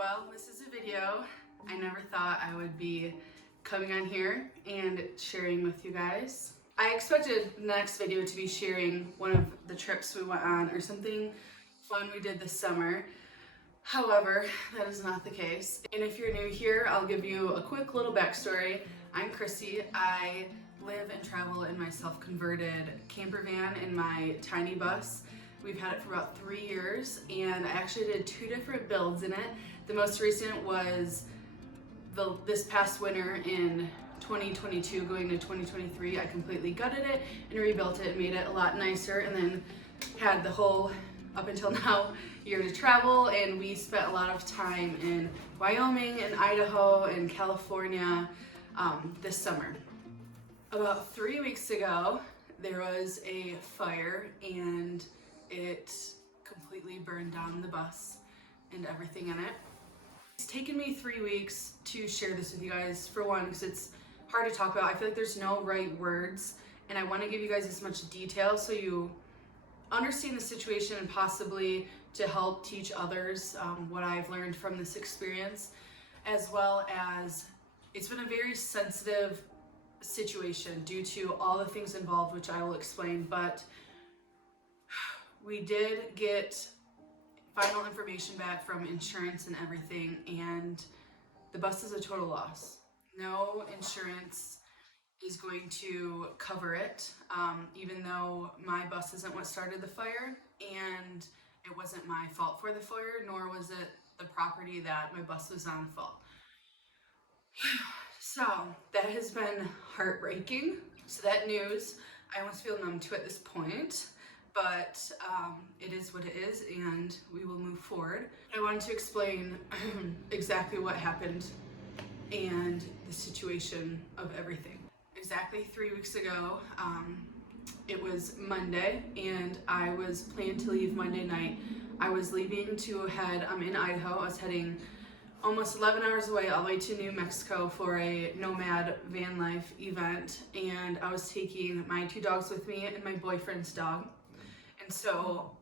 Well, this is a video. I never thought I would be coming on here and sharing with you guys. I expected the next video to be sharing one of the trips we went on or something fun we did this summer. However, that is not the case. And if you're new here, I'll give you a quick little backstory. I'm Krissy. I live and travel in my self-converted camper van in my tiny bus. We've had it for about 3 years, and I actually did 2 different builds in it. The most recent was this past winter in 2022 going to 2023. I completely gutted it and rebuilt it and made it a lot nicer, and then had the whole up until now year to travel, and we spent a lot of time in Wyoming and Idaho and California this summer. About 3 weeks ago there was a fire and it completely burned down the bus and everything in it. It's taken me 3 weeks to share this with you guys, for one, because it's hard to talk about. I feel like there's no right words, and I want to give you guys as much detail so you understand the situation and possibly to help teach others what I've learned from this experience, as well as it's been a very sensitive situation due to all the things involved, which I will explain, but we did get final information back from insurance and everything, and the bus is a total loss. No insurance is going to cover it, even though my bus isn't what started the fire, and it wasn't my fault for the fire, nor was it the property that my bus was on fault. So that has been heartbreaking. So that news, I almost feel numb to at this point, but it is what it is, and we will move forward. I wanted to explain exactly what happened and the situation of everything. Exactly 3 weeks ago, it was Monday, and I was planning to leave Monday night. I was leaving to head, I'm in Idaho, I was heading almost 11 hours away all the way to New Mexico for a nomad van life event, and I was taking my 2 dogs with me and my boyfriend's dog. And so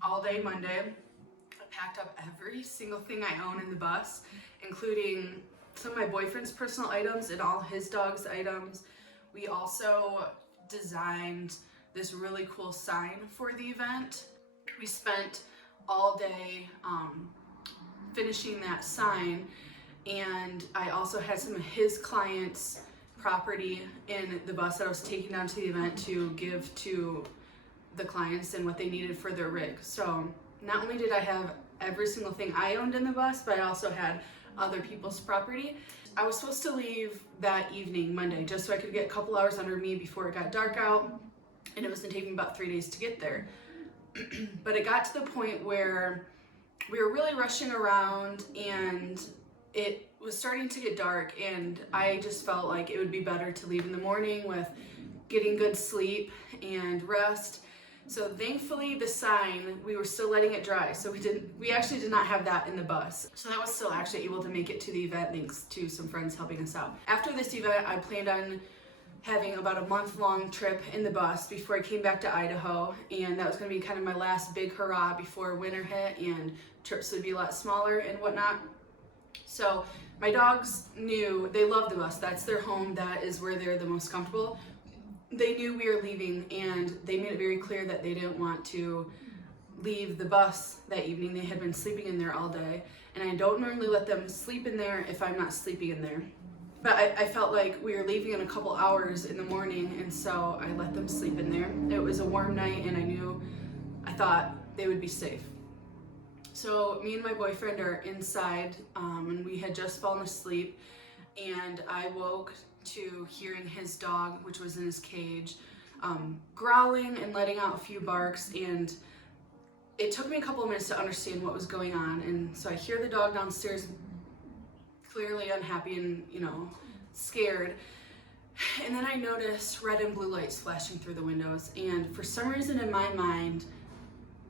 all day Monday, I packed up every single thing I own in the bus, including some of my boyfriend's personal items and all his dog's items. We also designed this really cool sign for the event. We spent all day finishing that sign, and I also had some of his clients' property in the bus that I was taking down to the event to give to the clients and what they needed for their rig. So not only did I have every single thing I owned in the bus, but I also had other people's property. I was supposed to leave that evening, Monday, just so I could get a couple hours under me before it got dark out, and it was gonna take me about 3 days to get there. But it got to the point where we were really rushing around, and it was starting to get dark, and I just felt like it would be better to leave in the morning with getting good sleep and rest. So thankfully the sign, we were still letting it dry, so we actually did not have that in the bus. So that was still actually able to make it to the event thanks to some friends helping us out. After this event, I planned on having about a month-long trip in the bus before I came back to Idaho, and that was going to be kind of my last big hurrah before winter hit and trips would be a lot smaller and whatnot. So my dogs knew, they love the bus, that's their home, that is where they're the most comfortable. They knew we were leaving, and they made it very clear that they didn't want to leave the bus that evening. They had been sleeping in there all day, and I don't normally let them sleep in there if I'm not sleeping in there. But I felt like we were leaving in a couple hours in the morning, and so I let them sleep in there. It was a warm night, and I thought they would be safe. So me and my boyfriend are inside, and we had just fallen asleep, and I woke to hearing his dog, which was in his cage, growling and letting out a few barks, and it took me a couple of minutes to understand what was going on. And so I hear the dog downstairs, clearly unhappy and scared, and then I noticed red and blue lights flashing through the windows, and for some reason in my mind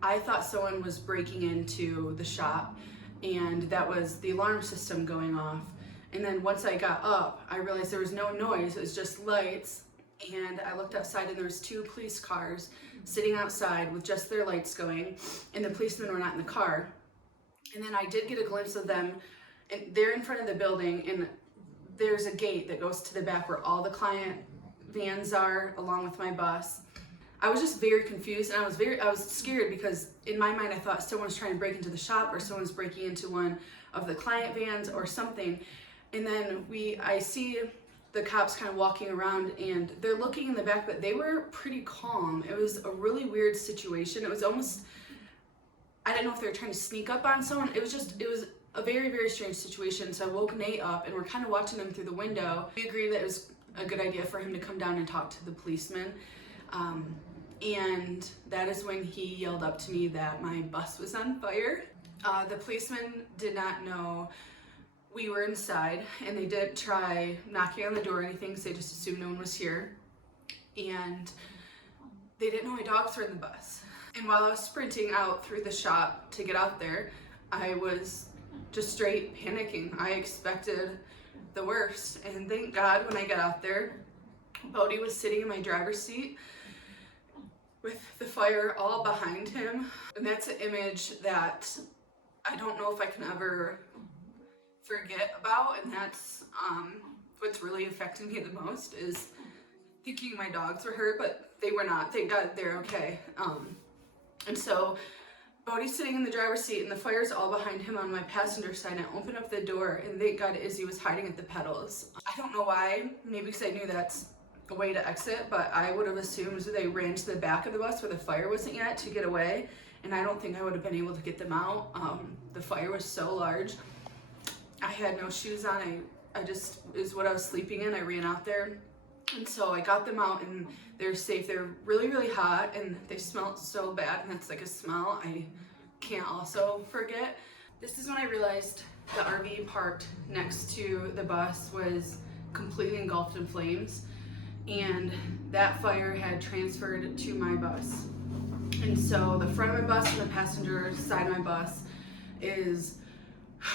I thought someone was breaking into the shop, and that was the alarm system going off. And then once I got up, I realized there was no noise, it was just lights, and I looked outside and there was 2 police cars sitting outside with just their lights going, and the policemen were not in the car. And then I did get a glimpse of them, and they're in front of the building, and there's a gate that goes to the back where all the client vans are, along with my bus. I was just very confused, and I was scared because in my mind I thought someone's trying to break into the shop or someone's breaking into one of the client vans or something. And then I see the cops kind of walking around, and they're looking in the back, but they were pretty calm. It was a really weird situation. It was almost, I didn't know if they were trying to sneak up on someone. It was a very, very strange situation. So I woke Nate up, and we're kind of watching them through the window. We agreed that it was a good idea for him to come down and talk to the policeman. And that is when he yelled up to me that my bus was on fire. The policeman did not know we were inside, and they didn't try knocking on the door or anything, so they just assumed no one was here. And they didn't know my dogs were in the bus. And while I was sprinting out through the shop to get out there, I was just straight panicking. I expected the worst, and thank God when I got out there, Bodhi was sitting in my driver's seat with the fire all behind him. And that's an image that I don't know if I can ever forget about, and that's what's really affecting me the most, is thinking my dogs were hurt, but they were not. Thank God they're okay. And so Bodhi's sitting in the driver's seat, and the fire's all behind him on my passenger side. I opened up the door, and thank God Izzy was hiding at the pedals. I don't know why, maybe because I knew that's a way to exit, but I would have assumed they ran to the back of the bus where the fire wasn't yet to get away, and I don't think I would have been able to get them out. The fire was so large. I had no shoes on. I just, is what I was sleeping in. I ran out there, and so I got them out, and they're safe. They're really, really hot, and they smelled so bad, and that's like a smell I can't also forget. This is when I realized the RV parked next to the bus was completely engulfed in flames, and that fire had transferred to my bus. And so the front of my bus and the passenger side of my bus is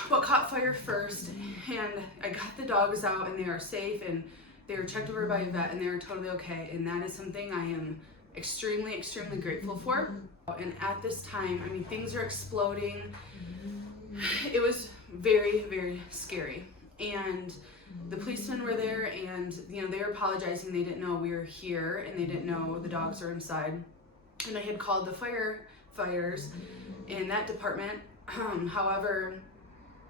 what caught fire first, and I got the dogs out, and they are safe, and they were checked over by a vet, and they are totally okay, and that is something I am extremely, extremely grateful for. And at this time, I mean, things are exploding. It was very, very scary, and the policemen were there, and you know, they were apologizing. They didn't know we were here, and they didn't know the dogs were inside, and I had called the firefighters in that department. However,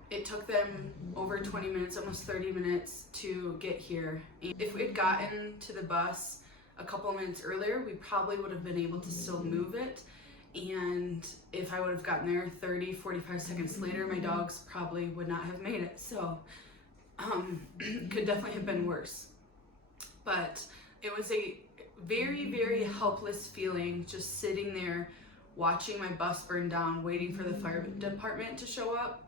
it took them over 20 minutes, almost 30 minutes to get here. And if we had gotten to the bus a couple of minutes earlier, we probably would have been able to still move it. And if I would have gotten there 30, 45 seconds later, my dogs probably would not have made it. So could definitely have been worse. But it was a very, very helpless feeling, just sitting there watching my bus burn down, waiting for the fire department to show up.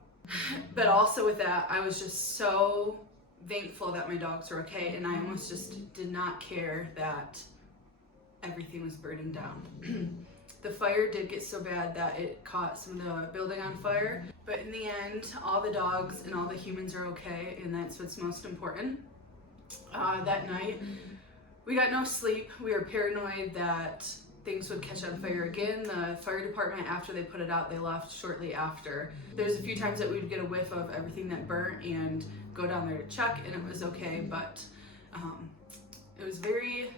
But also with that, I was just so thankful that my dogs were okay, and I almost just did not care that everything was burning down. The fire did get so bad that it caught some of the building on fire, but in the end, all the dogs and all the humans are okay, and that's what's most important. That night, we got no sleep. We were paranoid that things would catch on fire again. The fire department, after they put it out, they left shortly after. There's a few times that we'd get a whiff of everything that burnt and go down there to check, and it was okay, but it was a very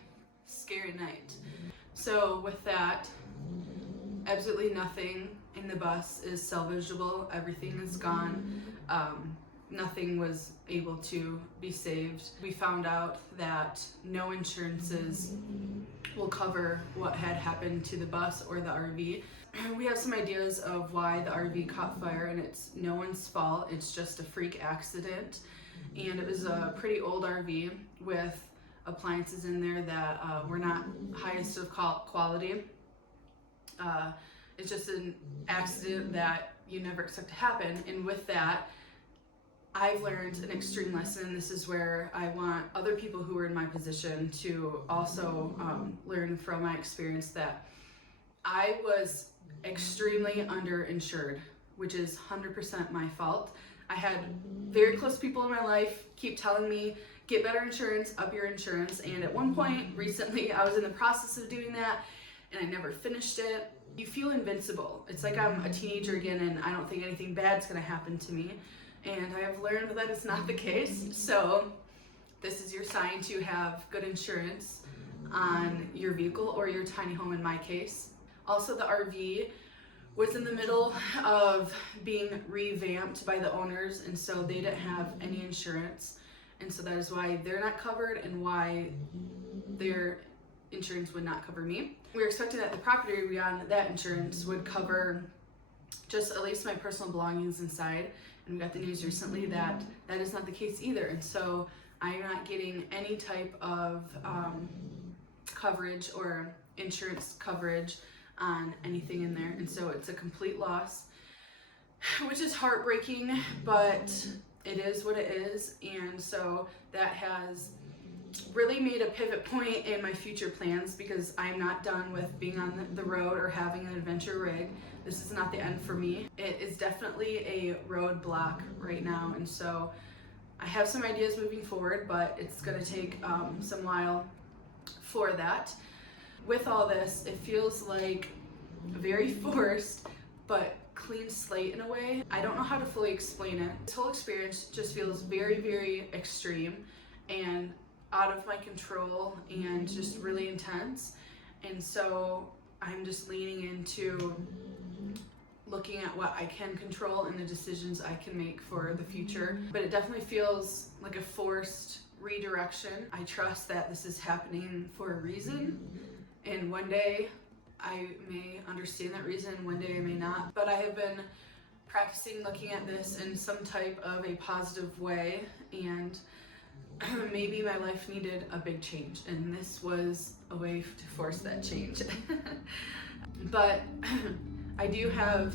scary night. So with that, absolutely nothing in the bus is salvageable. Everything is gone. Nothing was able to be saved. We found out that no insurances will cover what had happened to the bus or the RV. We have some ideas of why the RV caught fire, and it's no one's fault. It's just a freak accident. And it was a pretty old RV with appliances in there that were not highest of quality. It's just an accident that you never expect to happen. And with that, I've learned an extreme lesson. This is where I want other people who are in my position to also learn from my experience, that I was extremely underinsured, which is 100% my fault. I had very close people in my life keep telling me, get better insurance, up your insurance. And at one point recently, I was in the process of doing that, and I never finished it. you feel invincible. It's like I'm a teenager again and I don't think anything bad's gonna happen to me. And I have learned that is not the case. So this is your sign to have good insurance on your vehicle or your tiny home in my case. Also, the RV was in the middle of being revamped by the owners, and so they didn't have any insurance. And so that is why they're not covered and why their insurance would not cover me. We were expecting that the property beyond that insurance would cover just at least my personal belongings inside. And we got the news recently that that is not the case either. And so I'm not getting any type of coverage or insurance coverage on anything in there. And so it's a complete loss, which is heartbreaking, but it is what it is. And so that has really made a pivot point in my future plans, because I'm not done with being on the road or having an adventure rig. This is not the end for me. It is definitely a roadblock right now, and so I have some ideas moving forward, but it's going to take some while for that. With all this, it feels like a very forced but clean slate in a way. I don't know how to fully explain it. This whole experience just feels very, very extreme and out of my control and just really intense. And so I'm just leaning into looking at what I can control and the decisions I can make for the future. But it definitely feels like a forced redirection. I trust that this is happening for a reason, and one day I may understand that reason, one day I may not. But I have been practicing looking at this in some type of a positive way, and maybe my life needed a big change, and this was a way to force that change. But I do have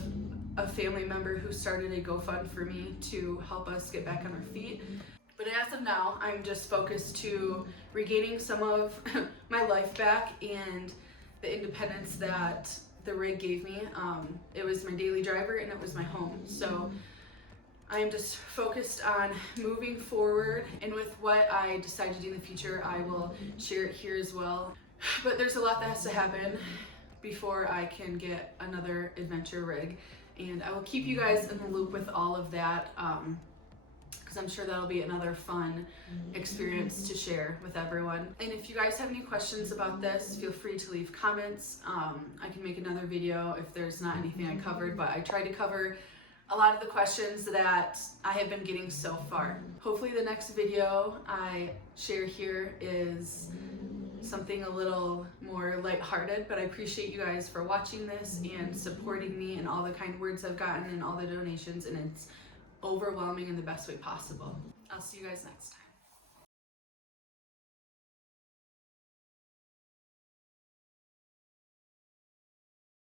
a family member who started a GoFund for me to help us get back on our feet. But as of now, I'm just focused to regaining some of my life back and the independence that the rig gave me. It was my daily driver and it was my home. So I'm just focused on moving forward, and with what I decide to do in the future, I will share it here as well. But there's a lot that has to happen before I can get another adventure rig, and I will keep you guys in the loop with all of that, because I'm sure that'll be another fun experience to share with everyone. And if you guys have any questions about this, feel free to leave comments. I can make another video if there's not anything I covered, but I tried to cover a lot of the questions that I have been getting so far. Hopefully the next video I share here is something a little more lighthearted, but I appreciate you guys for watching this and supporting me and all the kind words I've gotten and all the donations, and it's overwhelming in the best way possible. I'll see you guys next time.